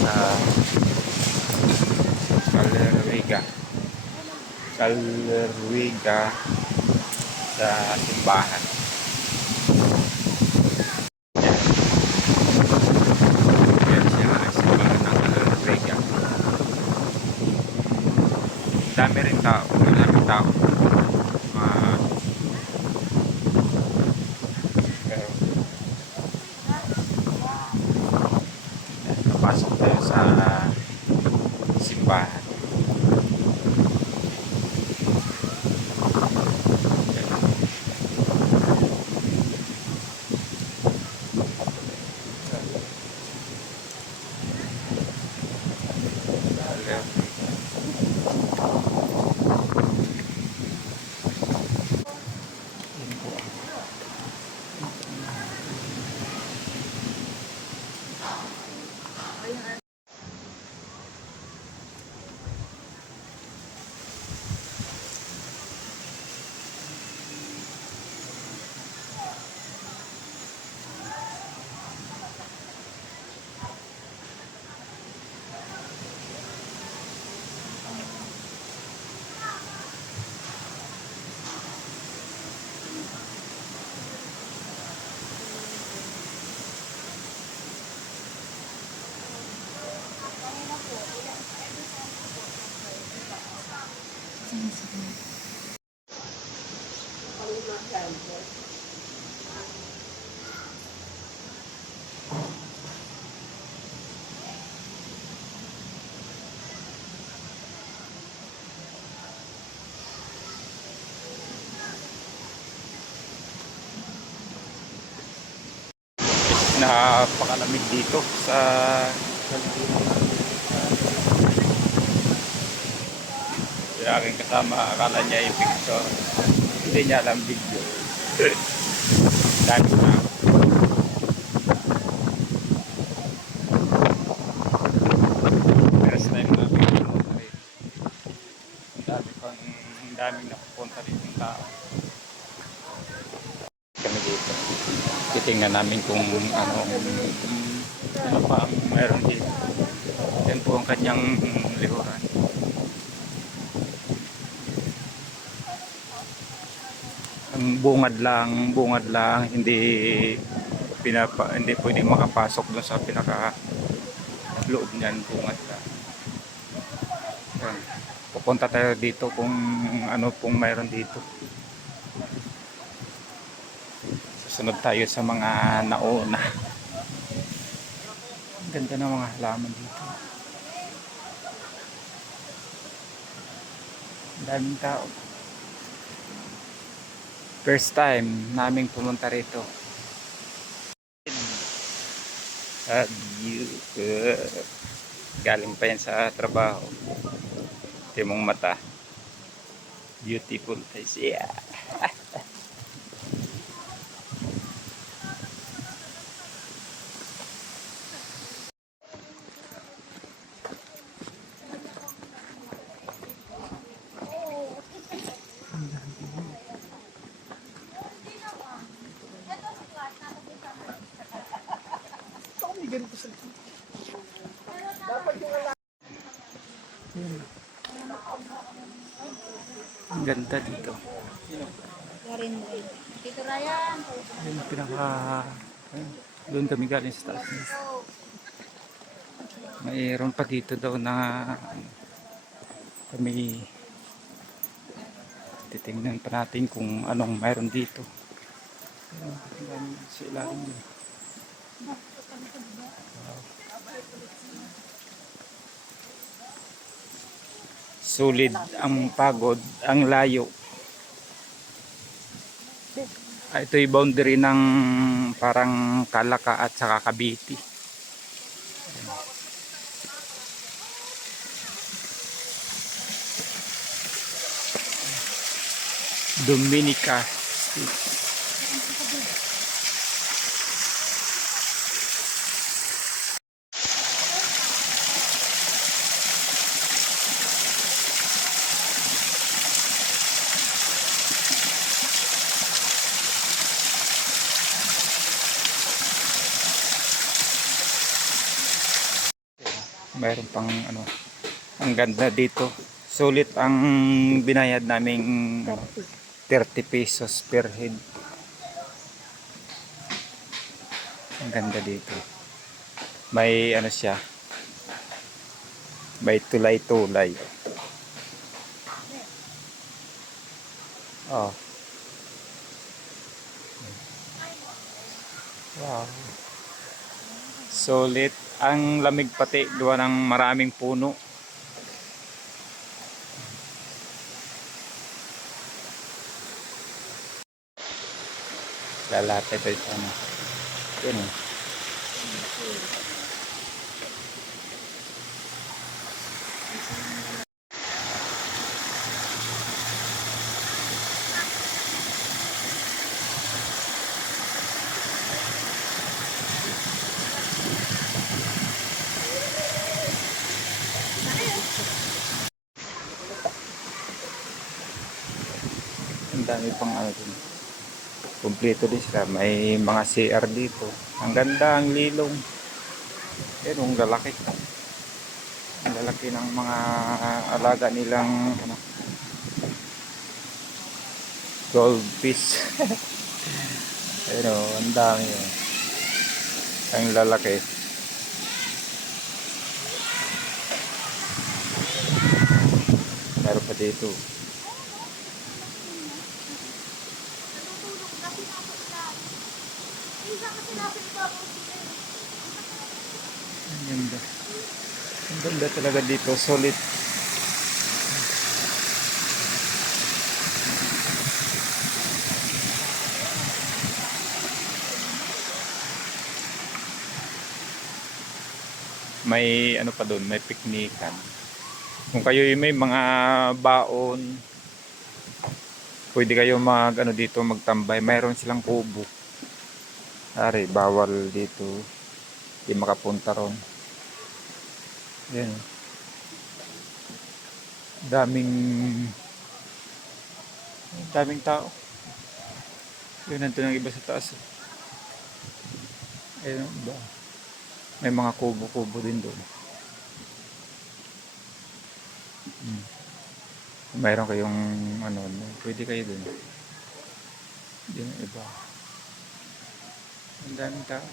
sa Salruiga. Salruiga sa simbahan. Yan siya ay simbahan ng Salruiga. Dami rin tao. Maraming tao. Uh, pero napasok tayo sa simbahan. Napakalamig dito sa yung aking kasama, akala niya yung picture, hindi niya alam video. Dami na first time namin pumunta rin. Ang daming napupunta rin yung tao. Kami dito titingnan namin kung ano pa ang mayroon dito. Yan po ang kanyang lihuran. Ang bungad lang, hindi pwedeng makapasok doon sa pinaka loob niyan, bungad lang. Yan. Pupunta tayo dito kung ano pong mayroon dito. Susunod tayo sa mga nauna. Ang ganda ng mga halaman dito. Ang daming tao. First time naming pumunta rito. Galing pa yan sa trabaho. Timong mata. Beautiful face. Yeah. Ang ganda dito. Dito Ryan. Yung pinaka doon kami galing sa taas. Mayroon pa dito daw na kami titingnan pa natin kung anong mayroon dito. Sa ilalim din. Sulit ang pagod, ang layo. Ito yung boundary ng parang Calaca at saka Cavite. Dominica State. Mayroon pang ano, ang ganda dito. Sulit ang binayad naming ano, 30 pesos per head. Ang ganda dito. May ano siya, may tulay-tulay. Oh, wow. Sulit. Ang lamig pati, gawa ng maraming puno. Lalate pa ito. Ano. Yun eh. Ang dami pang ano dun. Kompleto din sila. May mga CR dito. Ang ganda, ang lilong. Yan, ang lalaki. Ang lalaki ng mga alaga nilang ano, goldfish. Ayun o, ang dami o. Ang lalaki. Meron pa dito. Ang ganda. Ang ganda talaga dito. Solid. May ano pa doon, may piknikan. Kung kayo may mga baon, pwede kayo mag ano dito magtambay. Mayroon silang kubo. Ari, bawal dito. Hindi makapunta ron. Yan. Daming daming tao. Yun, nandun ang iba sa taas. Ayun, iba. May mga kubo-kubo din doon. Kung mayroon kayong ano, pwede kayo doon. Yung iba. Ang daming tao.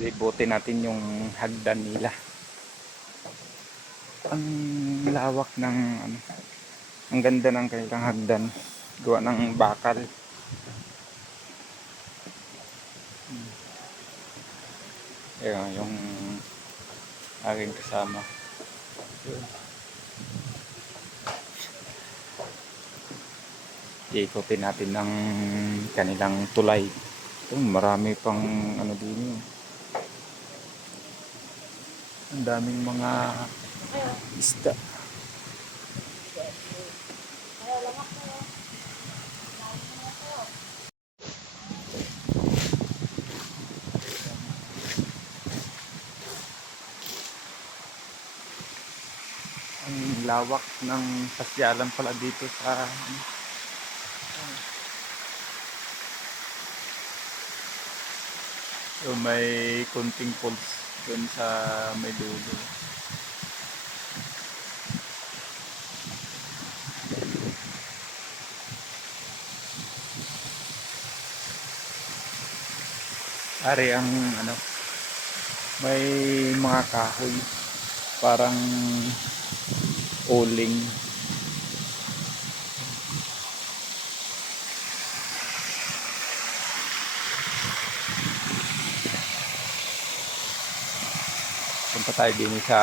Libutin natin yung hagdan nila. Ang lawak ng ano, ang ganda ng kanilang hagdan. Gawa ng bakal. Ayun, yung aking kasama. Iikutin natin ng kanilang tulay. Marami pang ano din. Ang daming mga isda. Ang lawak ng pasyalan pala dito sa so, may kunting pulse dun sa may dulo. Ari ang ano, may mga kahoy parang uling. Punta tayo din sa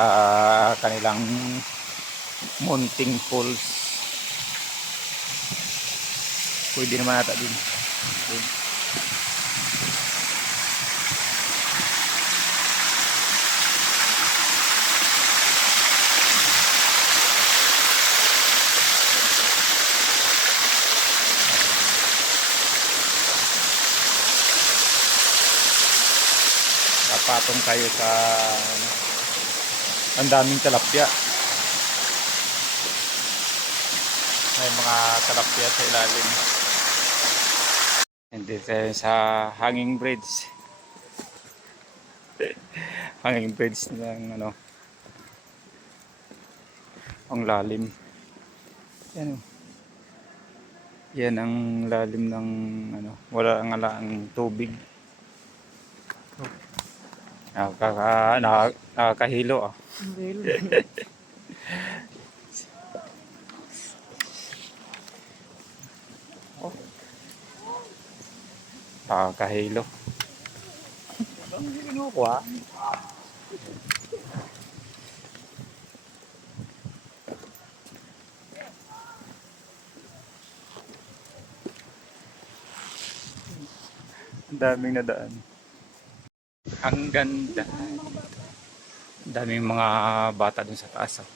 kanilang munting falls. Pwede naman nata din. Patong tayo sa ano, ang daming talapya. May mga talapya sa ilalim. Hindi tayo sa hanging bridge. Hanging bridge ng ano, ang lalim. Yan oh. Yan ang lalim ng ano, wala nga lang tubig. Nakakahilo ah. Oh, nakakahilo. Ang kinukuha. Ang daming nadaan. Ang ganda. Ang daming mga bata dun sa taas. Oh.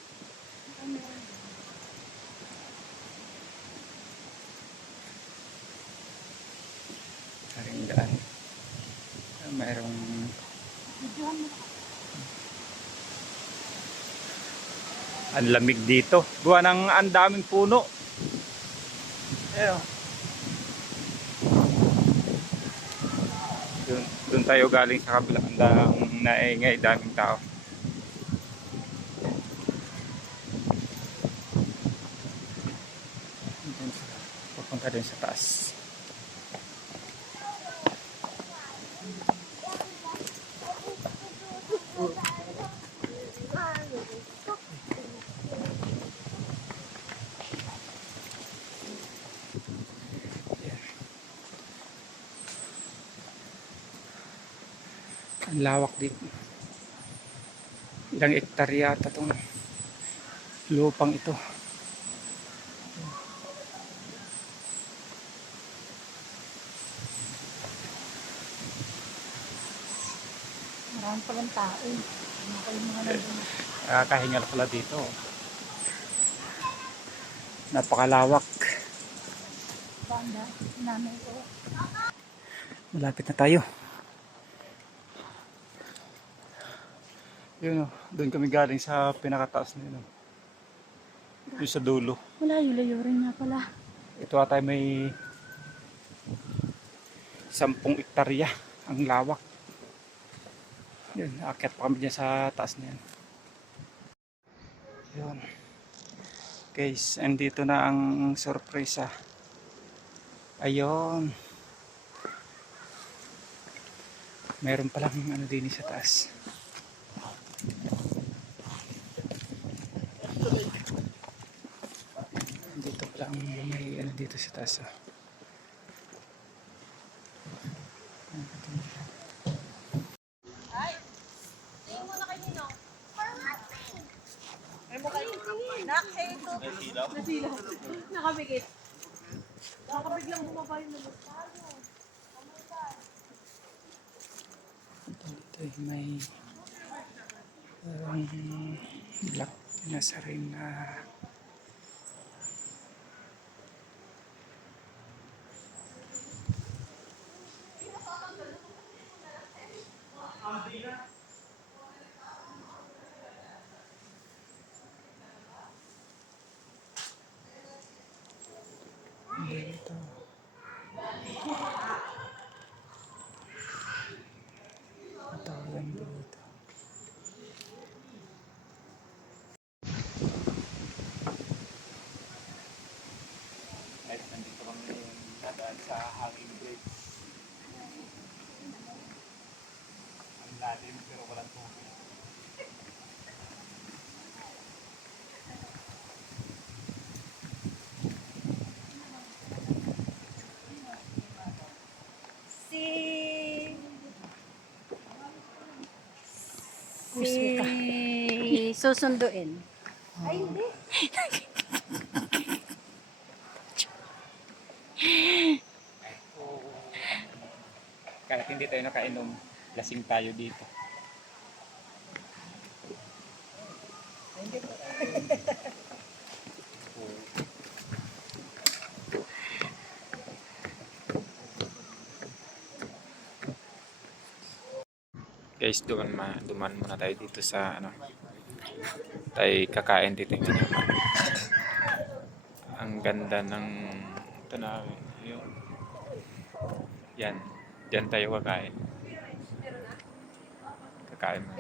Ang daan. Mayroong ang lamig dito. Gawa ng ang daming puno. Ayun. Doon tayo galing sa kabila. Ang daming naingay, daming tao. Papunta din sa taas. Ang lawak dito. Ilang hektarya ata itong lupang ito. Marami palang tao. Nakakahingal pala dito. Napakalawak. Banda, nanay ko. Malapit na tayo. Yun o, doon kami galing sa pinakataas na yun. Yung sa dulo. Malayo-layo rin nga pala. Ito ata may 10 hektarya ang lawak. Yun, aakyat pa kami dyan sa taas na yan. Yun. Guys, andito na ang sorpresa. Ayun. Meron palang ano din sa taas. Dito palang may ano dito sa taas. Nasilaw. Nakabigit. Nakabiglang bumaba yung naman. Ito may black na sarin na dito. Ito yan dito. Guys, nandito kami nadaan sa hanging bridge. Ang lalim pero walang tubig. Susunduin. Ay, hindi. Kahit hindi tayo nakainom, lasing tayo dito. Guys, duman muna tayo dito sa ano. Tayo kakain dito yung naman. Ang ganda ng ito na yung yan. Diyan tayo kakain. pagkain mo.